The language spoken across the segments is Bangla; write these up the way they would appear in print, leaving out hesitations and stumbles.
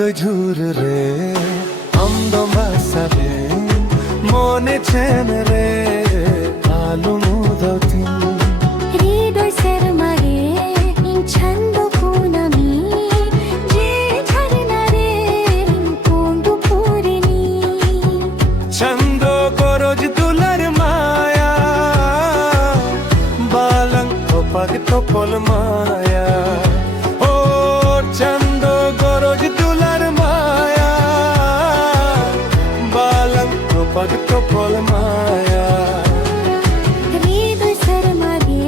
হৃদয় ঝুরে আমদম বাসারে মনে চেন রে আলো মুদতি হৃদয় শর্মারে ছন্দ পুনমি যে ঝরনারে কুন্দু পুরনি চন্দ গরজ দুলার মায়া বালং পগ তপল মায়া ও চন্দ গরজ দুলার মায়া বালং পগ তপল মায়া হৃদয় শর্মারে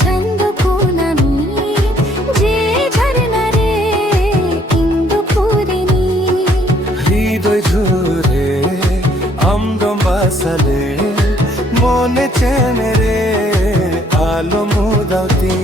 ছন্দ পুনমি যে ঝরনারে কুন্দু পুরনি হৃদয় ঝুরে আমদম বাসালে মনে চেন রে আলো মুদতি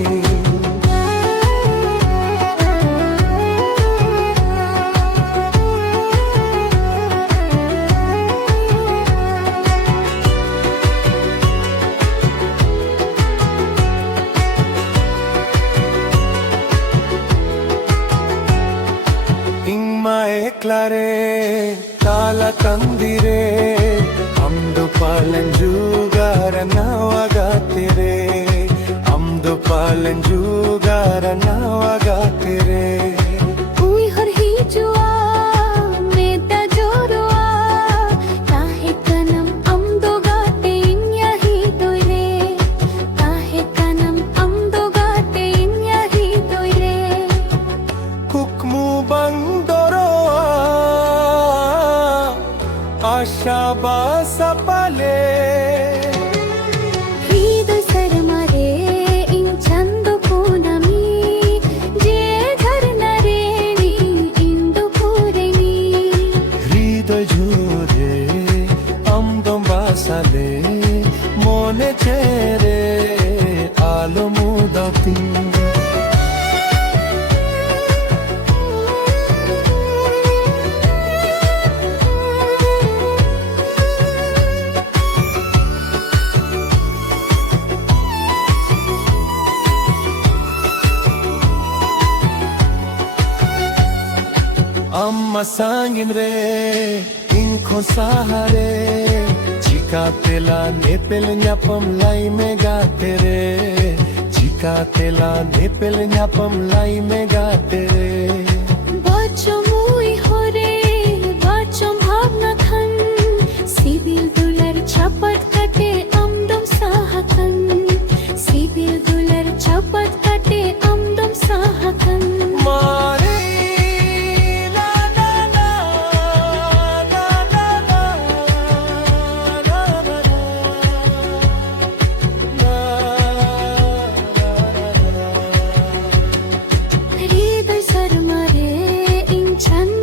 ക്ലാരേ താല തന്തിരേ അംദു പാലഞ്ചുഗാര നവഗാതിരേ അംദു പാലഞ്ചുഗാര നവഗാതിരേ উই হর হিজুয়া মেদা জোরুয়া কাহে কানম আমদো গাতে ইন্যা হিদোইরে কাহে কানম আমদো গাতে ইন্যা হিদোইরে কুকমু বন্দরো আশা বাসা পালে হৃদয় শর্মারে ছন্দ পুনমি যে ঝরনারে ইন্দু পুরনি হৃদয় ঝুরে আমদম বাসালে মনে চেরে আলো মুদতি Amma sangin re inko sahare chika tela nepel nyapam lai me gaate re chika tela nepel nyapam lai me gaate re বাচম উই হরে বাচম ভাবনা খান সিবিল দুলার ছাপাত কাটে আমদম সাহাকান সিবিল দুলার ছাপাত কাটে আমদম সাহাকান mare la la la la la la হৃদয় শর্মারে ছন্দ